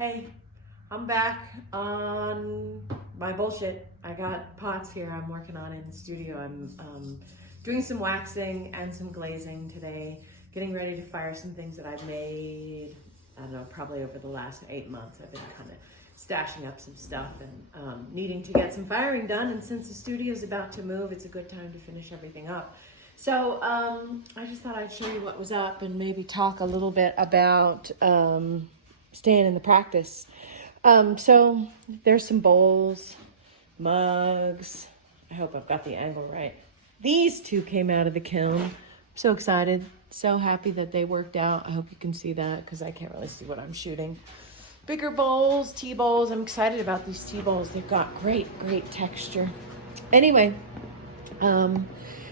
Hey, I'm back on my bullshit. I got pots here I'm working on in the studio. I'm doing some waxing and some glazing today, getting ready to fire some things that I've made, I don't know, probably over the last 8 months. I've been kind of stashing up some stuff and needing to get some firing done. And since the studio is about to move, it's a good time to finish everything up. So I just thought I'd show you what was up and maybe talk a little bit about staying in the practice. So there's some bowls, mugs. I hope I've got the angle right. These two came out of the kiln. I'm so excited, so happy that they worked out. I hope you can see that because I can't really see what I'm shooting. Bigger bowls, tea bowls. I'm excited about these tea bowls. They've got great texture. Anyway,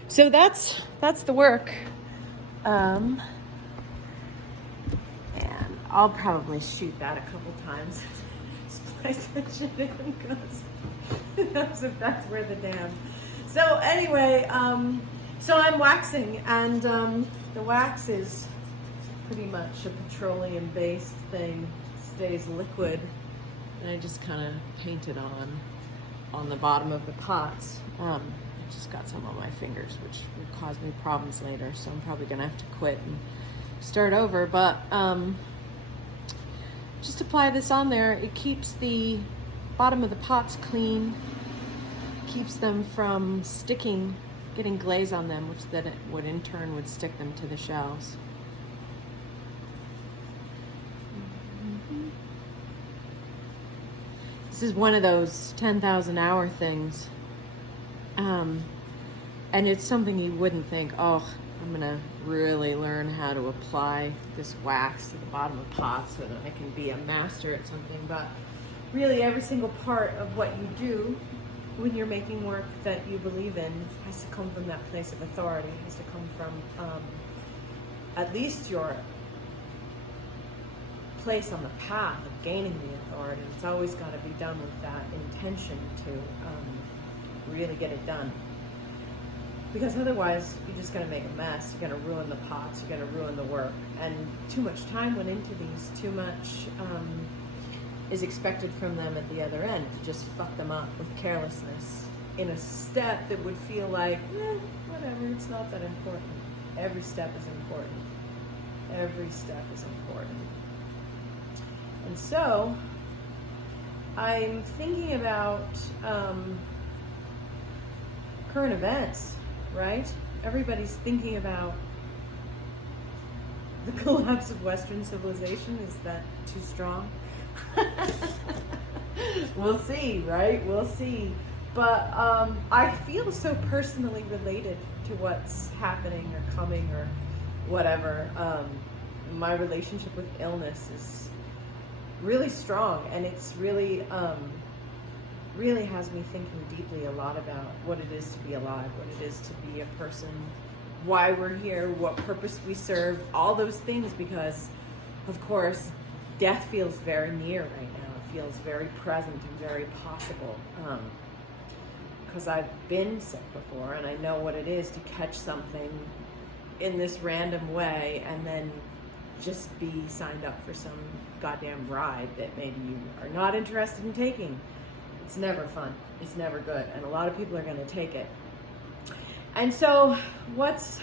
so that's the work. And I'll probably shoot that a couple times. Splice that shit in because who knows if that's where the damn. So anyway, so I'm waxing, and the wax is pretty much a petroleum-based thing. Stays liquid, and I just kind of paint it on the bottom of the pots. I just got some on my fingers, which would cause me problems later, so I'm probably gonna have to quit and start over. But just apply this on there. It keeps the bottom of the pots clean, keeps them from sticking, getting glaze on them, which then it would in turn would stick them to the shells. This is one of those 10,000 hour things. And it's something you wouldn't think, oh, I'm gonna really learn how to apply this wax to the bottom of pots so that I can be a master at something. But really every single part of what you do when you're making work that you believe in has to come from that place of authority, has to come from at least your place on the path of gaining the authority. It's always got to be done with that intention to really get it done. Because otherwise, you're just going to make a mess. You're going to ruin the pots. You're going to ruin the work. And too much time went into these. Too much is expected from them at the other end to just fuck them up with carelessness in a step that would feel like, whatever, it's not that important. Every step is important. Every step is important. And so, I'm thinking about current events, right? Everybody's thinking about the collapse of Western civilization. Is that too strong? We'll see, right? We'll see. But I feel so personally related to what's happening or coming or whatever. My relationship with illness is really strong, and it's really really has me thinking deeply a lot about what it is to be alive, what it is to be a person, why we're here, what purpose we serve, all those things, because of course death feels very near right now. It feels very present and very possible, because I've been sick before and I know what it is to catch something in this random way and then just be signed up for some goddamn ride that maybe you are not interested in taking. It's never fun. It's never good. And a lot of people are going to take it. And so what's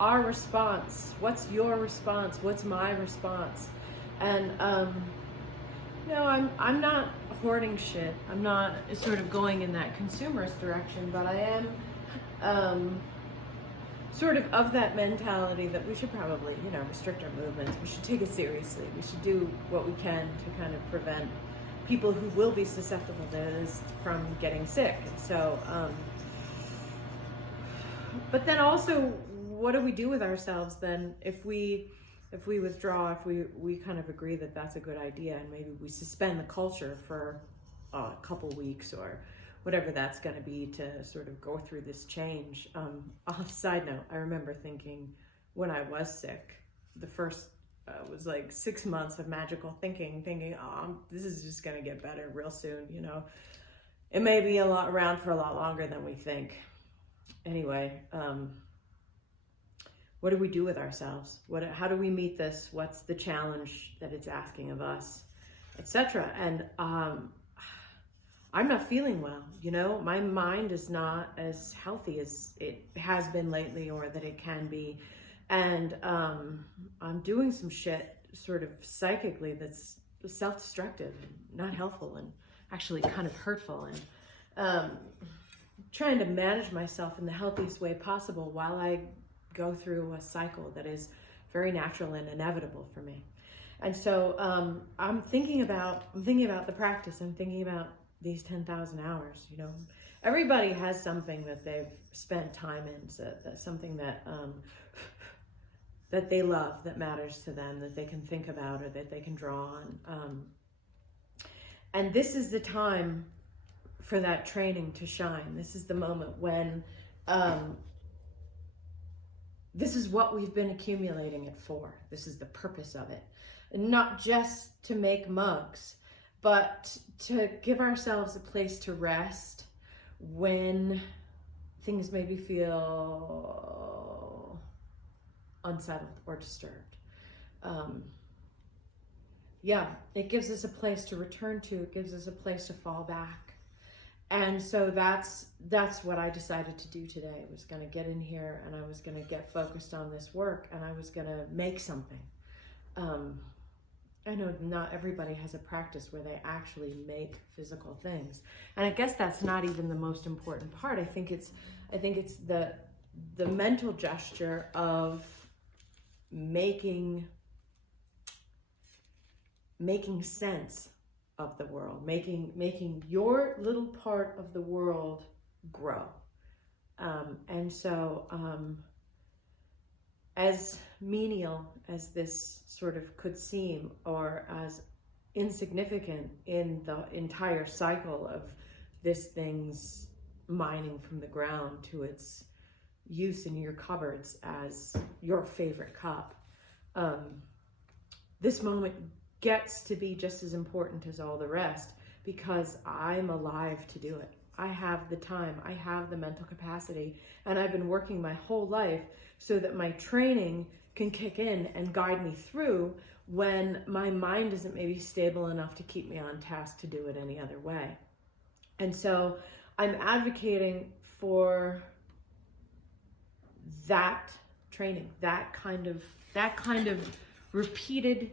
our response? What's your response? What's my response? And I'm not hoarding shit. I'm not sort of going in that consumerist direction, but I am sort of that mentality that we should probably, restrict our movements. We should take it seriously. We should do what we can to kind of prevent people who will be susceptible to this from getting sick. And so, but then also, what do we do with ourselves then if we withdraw, if we kind of agree that that's a good idea, and maybe we suspend the culture for a couple weeks or whatever that's going to be to sort of go through this change. Side note, I remember thinking when I was sick, the first was like 6 months of magical thinking, this is just going to get better real soon, It may be around for a lot longer than we think. Anyway, what do we do with ourselves? How do we meet this? What's the challenge that it's asking of us, etc. And I'm not feeling well, you know, my mind is not as healthy as it has been lately, or that it can be. And I'm doing some shit sort of psychically that's self-destructive and not helpful, and actually kind of hurtful, and trying to manage myself in the healthiest way possible while I go through a cycle that is very natural and inevitable for me. And so I'm thinking about the practice. I'm thinking about these 10,000 hours. You know, everybody has something that they've spent time in, so that's something that that they love, that matters to them, that they can think about, or that they can draw on. And this is the time for that training to shine. This is the moment when this is what we've been accumulating it for. This is the purpose of it. And not just to make mugs, but to give ourselves a place to rest when things maybe feel unsettled or disturbed. Yeah, it gives us a place to return to. It gives us a place to fall back. And so that's what I decided to do today. I was going to get in here, and I was going to get focused on this work, and I was going to make something. I know not everybody has a practice where they actually make physical things, and I guess that's not even the most important part. I think it's the mental gesture of making sense of the world, making your little part of the world grow. And so as menial as this sort of could seem, or as insignificant in the entire cycle of this thing's mining from the ground to its use in your cupboards as your favorite cup, this moment gets to be just as important as all the rest, because I'm alive to do it. I have the time, I have the mental capacity, and I've been working my whole life so that my training can kick in and guide me through when my mind isn't maybe stable enough to keep me on task to do it any other way. And so I'm advocating for that training, that kind of repeated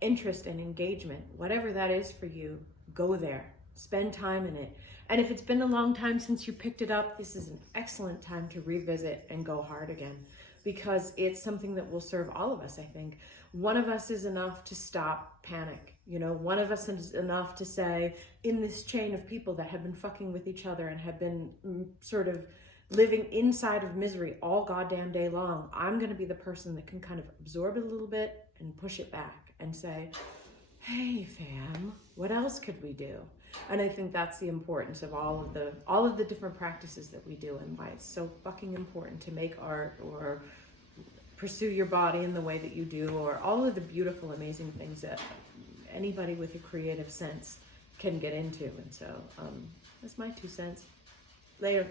interest and engagement, whatever that is for you. Go there, spend time in it. And if it's been a long time since you picked it up, this is an excellent time to revisit and go hard again, because it's something that will serve all of us. I think one of us is enough to stop panic. You know, one of us is enough to say, in this chain of people that have been fucking with each other and have been sort of living inside of misery all goddamn day long, I'm going to be the person that can kind of absorb it a little bit and push it back and say, hey fam, what else could we do? And I think that's the importance of all of the different practices that we do, and why it's so fucking important to make art or pursue your body in the way that you do, or all of the beautiful, amazing things that anybody with a creative sense can get into. And so that's my 2 cents. Later.